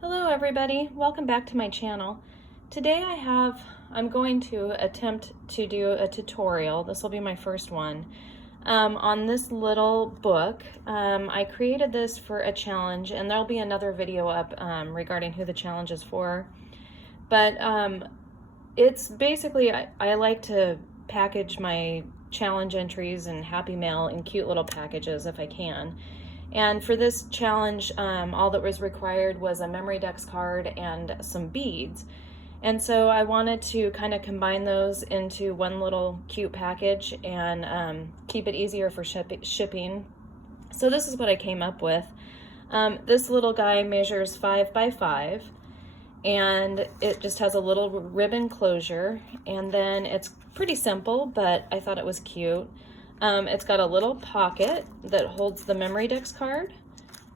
Hello everybody, welcome back to my channel. Today I'm going to attempt to do a tutorial. This will be my first one on this little book. I created this for a challenge, and there'll be another video up regarding who the challenge is for. But it's basically, I like to package my challenge entries and Happy Mail in cute little packages if I can. And for this challenge, all that was required was a memory dex card and some beads. And so I wanted to kind of combine those into one little cute package and keep it easier for shipping. So this is what I came up with. This little guy measures 5 by 5, and it just has a little ribbon closure, and then it's pretty simple, but I thought it was cute. It's got a little pocket that holds the memory dex card,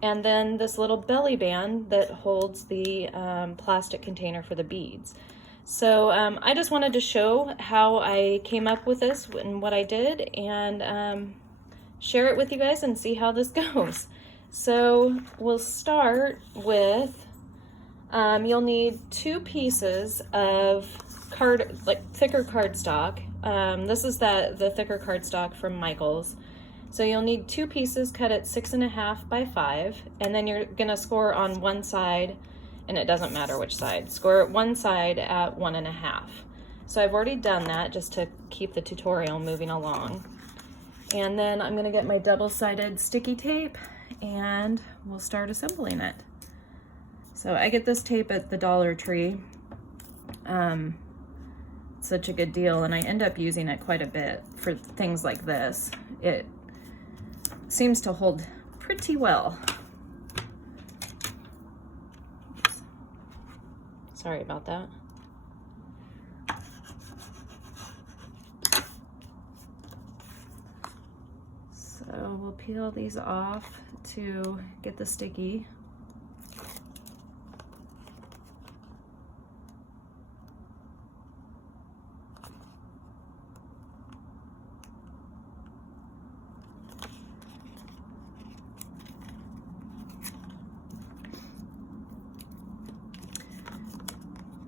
and then this little belly band that holds the plastic container for the beads. So I just wanted to show how I came up with this and what I did, and share it with you guys and see how this goes. So we'll start with, you'll need 2 pieces of thicker cardstock. This is the thicker cardstock from Michael's. So you'll need 2 pieces cut at 6.5 by 5, and then you're gonna score on one side, and it doesn't matter which side. Score one side at 1.5. So I've already done that just to keep the tutorial moving along. And then I'm gonna get my double-sided sticky tape, and we'll start assembling it. So I get this tape at the Dollar Tree. Such a good deal, and I end up using it quite a bit for things like this. It seems to hold pretty well. Oops. Sorry about that. So we'll peel these off to get the sticky.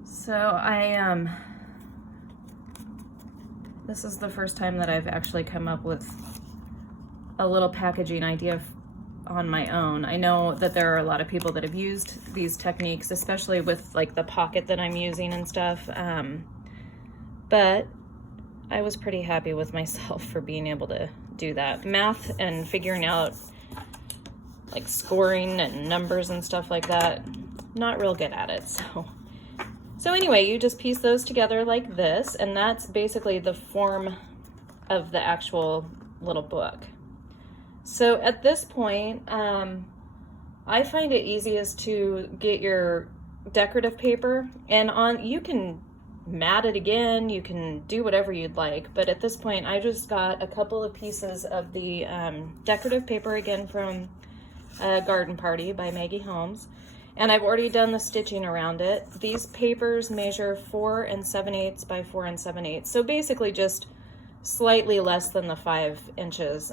So this is the first time that I've actually come up with a little packaging idea on my own. I know that there are a lot of people that have used these techniques, especially with like the pocket that I'm using and stuff. But I was pretty happy with myself for being able to do that. Math and figuring out like scoring and numbers and stuff like that, not real good at it, So anyway, you just piece those together like this, and that's basically the form of the actual little book. So at this point, I find it easiest to get your decorative paper, and you can mat it again, you can do whatever you'd like, but at this point I just got a couple of pieces of the decorative paper again from Garden Party by Maggie Holmes. And I've already done the stitching around it. These papers measure 4 7/8 by 4 7/8. So basically just slightly less than the 5 inches.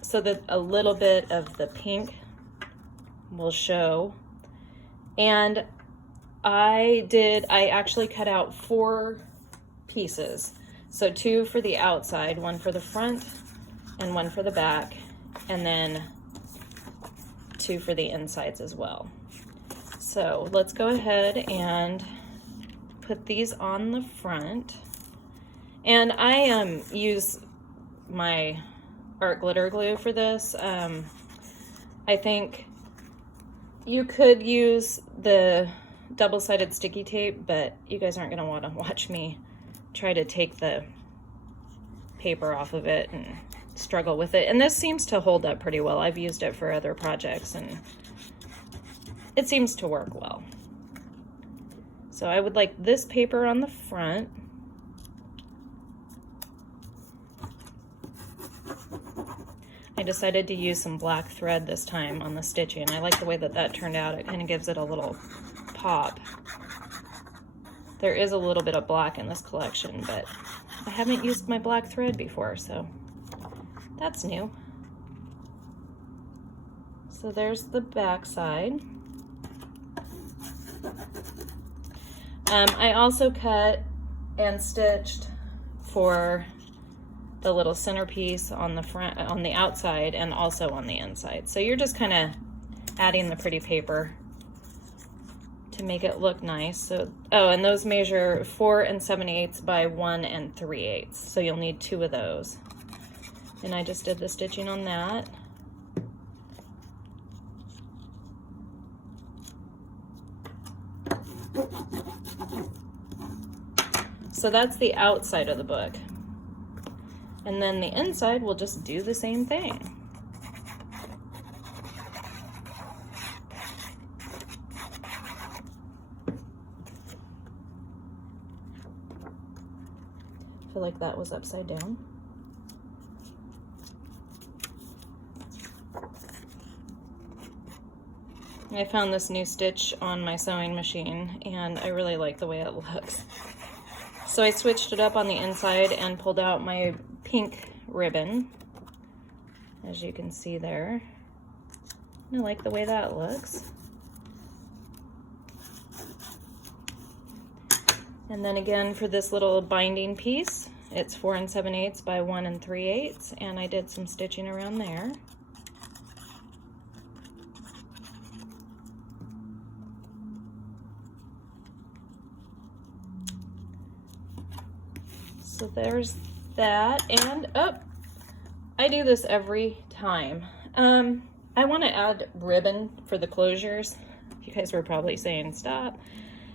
So that a little bit of the pink will show. And I actually cut out 4 pieces. So 2 for the outside, 1 for the front, and 1 for the back, and then 2 for the insides as well. So let's go ahead and put these on the front. And I use my art glitter glue for this. I think you could use the double-sided sticky tape, but you guys aren't gonna wanna watch me try to take the paper off of it and struggle with it. And this seems to hold up pretty well. I've used it for other projects and it seems to work well. So I would like this paper on the front. I decided to use some black thread this time on the stitching. I like the way that turned out. It kind of gives it a little pop. There is a little bit of black in this collection, but I haven't used my black thread before, so that's new. So there's the back side. I also cut and stitched for the little centerpiece on the front, on the outside, and also on the inside. So you're just kind of adding the pretty paper to make it look nice. So, oh, and those measure 4 7/8 by 1 3/8. So you'll need 2 of those. And I just did the stitching on that. So that's the outside of the book. And then the inside will just do the same thing. I feel like that was upside down. I found this new stitch on my sewing machine and I really like the way it looks. So I switched it up on the inside and pulled out my pink ribbon, as you can see there. I like the way that looks. And then again for this little binding piece, it's 4 7/8 by 1 3/8, and I did some stitching around there. So there's that, and oh, I do this every time. I want to add ribbon for the closures. You guys were probably saying stop.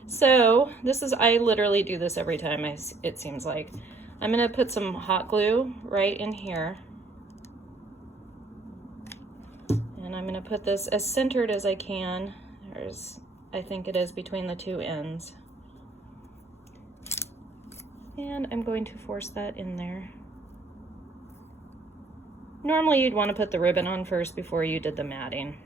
So this is, I literally do this every time, it seems like. I'm going to put some hot glue right in here. And I'm going to put this as centered as I can. I think it is between the 2 ends. And I'm going to force that in there. Normally you'd want to put the ribbon on first before you did the matting.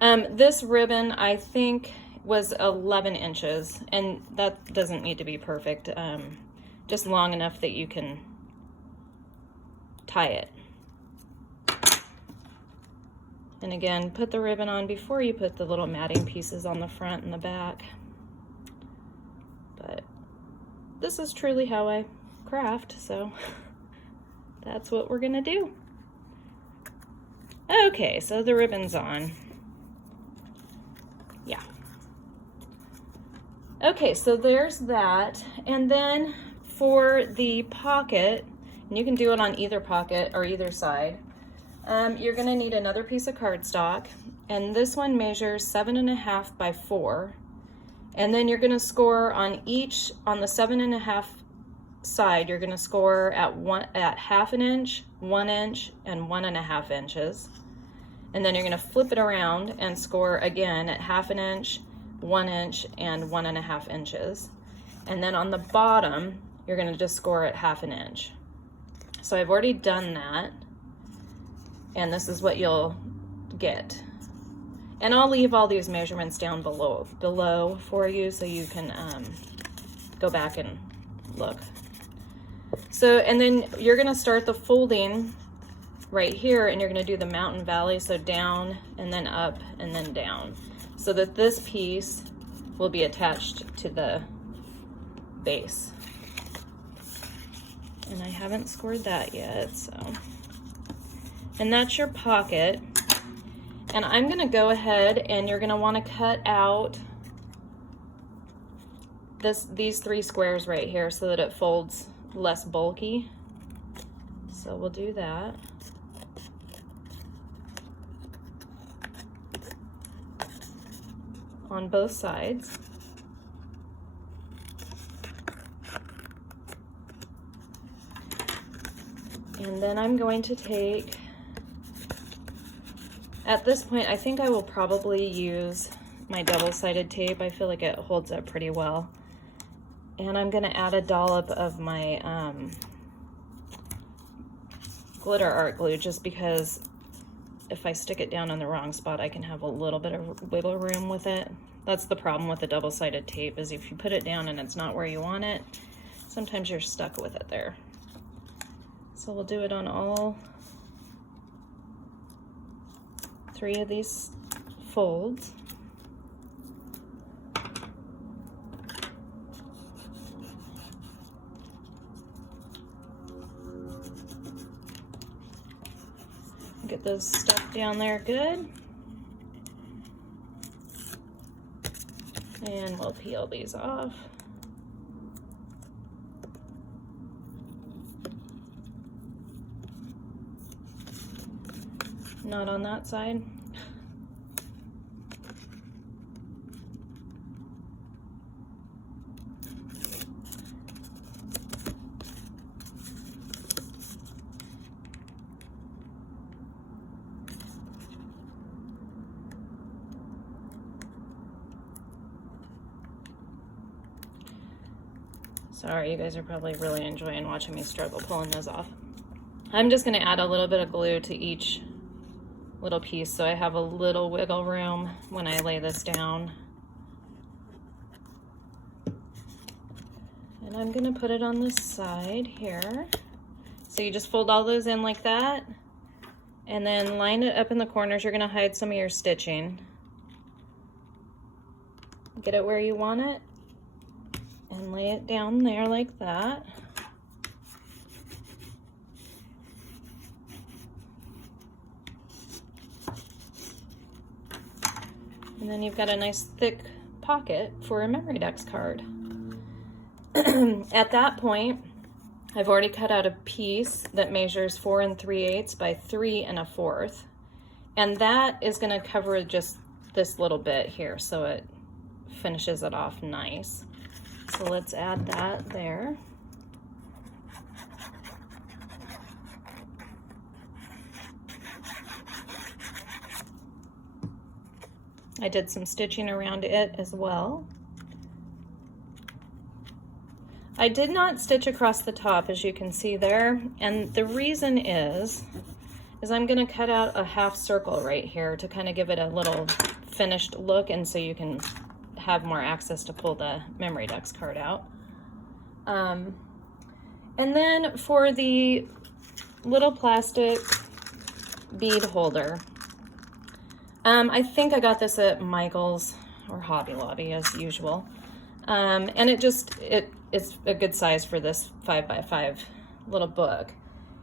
This ribbon I think was 11 inches, and that doesn't need to be perfect, just long enough that you can tie it. And again, put the ribbon on before you put the little matting pieces on the front and the back. But this is truly how I craft, so that's what we're gonna do. Okay, so the ribbon's on. Yeah. Okay, so there's that. And then for the pocket, and you can do it on either pocket or either side, you're gonna need another piece of cardstock, and this one measures 7.5 by 4. And then you're gonna score on the 7.5 side, you're gonna score at 1/2 inch, 1 inch, and 1.5 inches. And then you're gonna flip it around and score again at 1/2 inch, 1 inch, and 1.5 inches. And then on the bottom, you're gonna just score at 1/2 inch. So I've already done that, and this is what you'll get. And I'll leave all these measurements down below for you so you can go back and look. So, and then you're gonna start the folding right here, and you're gonna do the mountain valley, so down and then up and then down, so that this piece will be attached to the base. And I haven't scored that yet, so. And that's your pocket. And I'm gonna go ahead, and you're gonna wanna cut out these 3 squares right here so that it folds less bulky. So we'll do that. On both sides. And then I'm going to take, at this point, I think I will probably use my double-sided tape. I feel like it holds up pretty well. And I'm gonna add a dollop of my glitter art glue, just because if I stick it down in the wrong spot, I can have a little bit of wiggle room with it. That's the problem with the double-sided tape, is if you put it down and it's not where you want it, sometimes you're stuck with it there. So we'll do it on all 3 of these folds. Get those stuck down there good. And we'll peel these off. Not on that side. Sorry, you guys are probably really enjoying watching me struggle pulling those off. I'm just going to add a little bit of glue to each little piece so I have a little wiggle room when I lay this down. And I'm going to put it on this side here. So you just fold all those in like that, and then line it up in the corners. You're going to hide some of your stitching. Get it where you want it, and lay it down there like that. And then you've got a nice thick pocket for a memory dex card. At that point, I've already cut out a piece that measures 4 3/8 by 3 1/4. And that is going to cover just this little bit here, so it finishes it off nice. So let's add that there. I did some stitching around it as well. I did not stitch across the top, as you can see there, and the reason is I'm going to cut out a half circle right here to kind of give it a little finished look, and so you can have more access to pull the memory dex card out. And then for the little plastic bead holder, I think I got this at Michael's or Hobby Lobby as usual. And it's a good size for this 5x5 little book.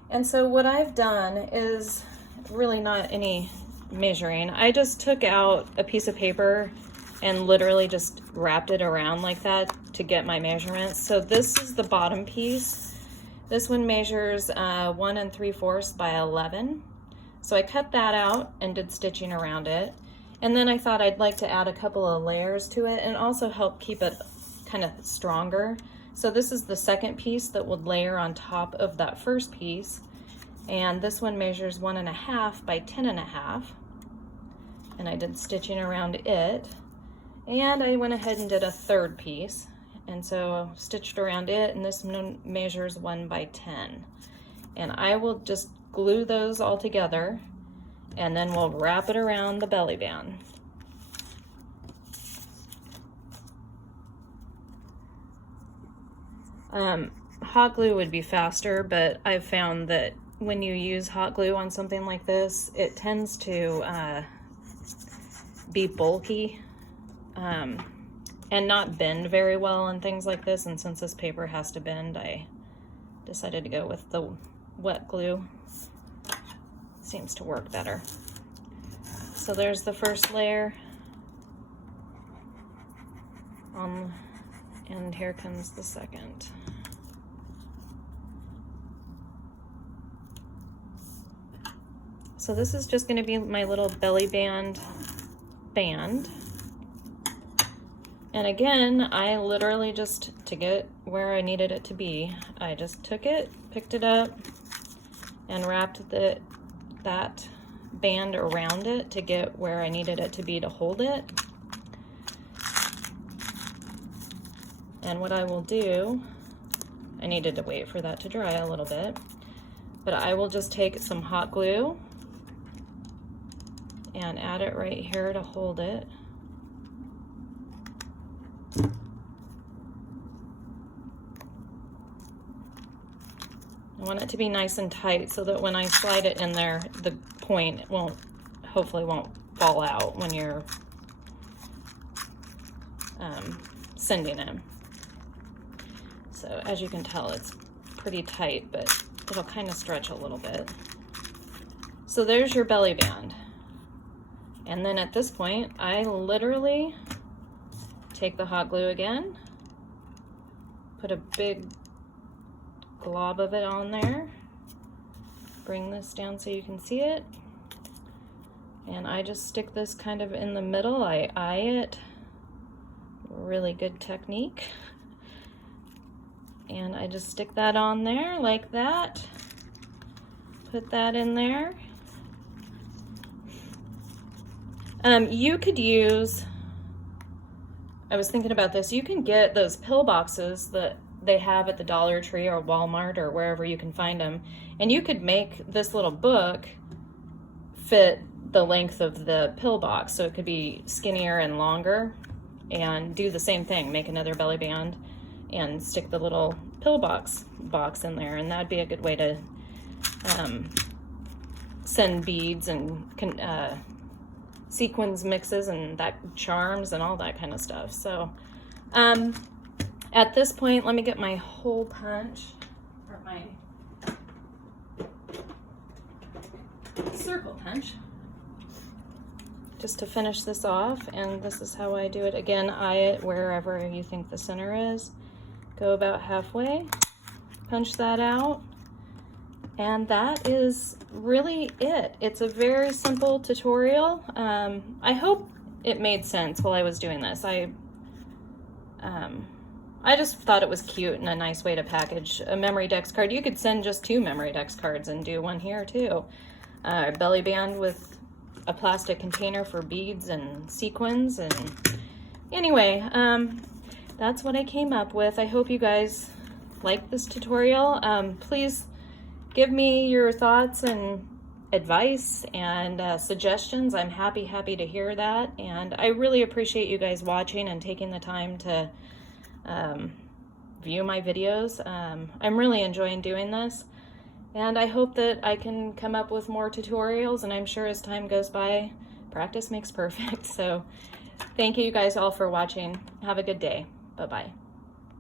And so what I've done is really not any measuring. I just took out a piece of paper and literally just wrapped it around like that to get my measurements. So this is the bottom piece. This one measures 1 3/4 by 11. So I cut that out and did stitching around it. And then I thought I'd like to add a couple of layers to it and also help keep it kind of stronger. So this is the second piece that would layer on top of that first piece. And this one measures 1 1/2 by 10 1/2. And I did stitching around it. And I went ahead and did a third piece. And so stitched around it, and this one measures 1 by 10. And I will just glue those all together, and then we'll wrap it around the belly band. Hot glue would be faster, but I've found that when you use hot glue on something like this, it tends to be bulky and not bend very well on things like this. And since this paper has to bend, I decided to go with the wet glue. Seems to work better. So there's the first layer. And here comes the second. So this is just going to be my little belly band. And again, I literally just, to get where I needed it to be, I just took it, picked it up, and wrapped that band around it to get where I needed it to be to hold it. And what I will do, I needed to wait for that to dry a little bit, but I will just take some hot glue and add it right here to hold it. I want it to be nice and tight so that when I slide it in there, the point hopefully won't fall out when you're sending it. So as you can tell, it's pretty tight, but it'll kind of stretch a little bit. So there's your belly band. And then at this point, I literally take the hot glue again, put a big glob of it on there, bring this down so you can see it, and I just stick this kind of in the middle. I eye it, really good technique, and I just stick that on there like that, put that in there. You could use, I was thinking about this, you can get those pill boxes that they have at the Dollar Tree or Walmart or wherever you can find them, and you could make this little book fit the length of the pill box, so it could be skinnier and longer, and do the same thing, make another belly band and stick the little pill box in there, and that'd be a good way to send beads and sequins mixes and that charms and all that kind of stuff. So at this point, let me get my hole punch, or my circle punch, just to finish this off. And this is how I do it. Again, eye it wherever you think the center is. Go about halfway, punch that out, and that is really it. It's a very simple tutorial. I hope it made sense while I was doing this. I just thought it was cute and a nice way to package a memory dex card. You could send just 2 memory dex cards and do one here too. A belly band with a plastic container for beads and sequins. And anyway, that's what I came up with. I hope you guys like this tutorial. Please give me your thoughts and advice and suggestions. I'm happy to hear that. And I really appreciate you guys watching and taking the time to view my videos. I'm really enjoying doing this, and I hope that I can come up with more tutorials, and I'm sure as time goes by, practice makes perfect. So thank you guys all for watching. Have a good day. Bye-bye.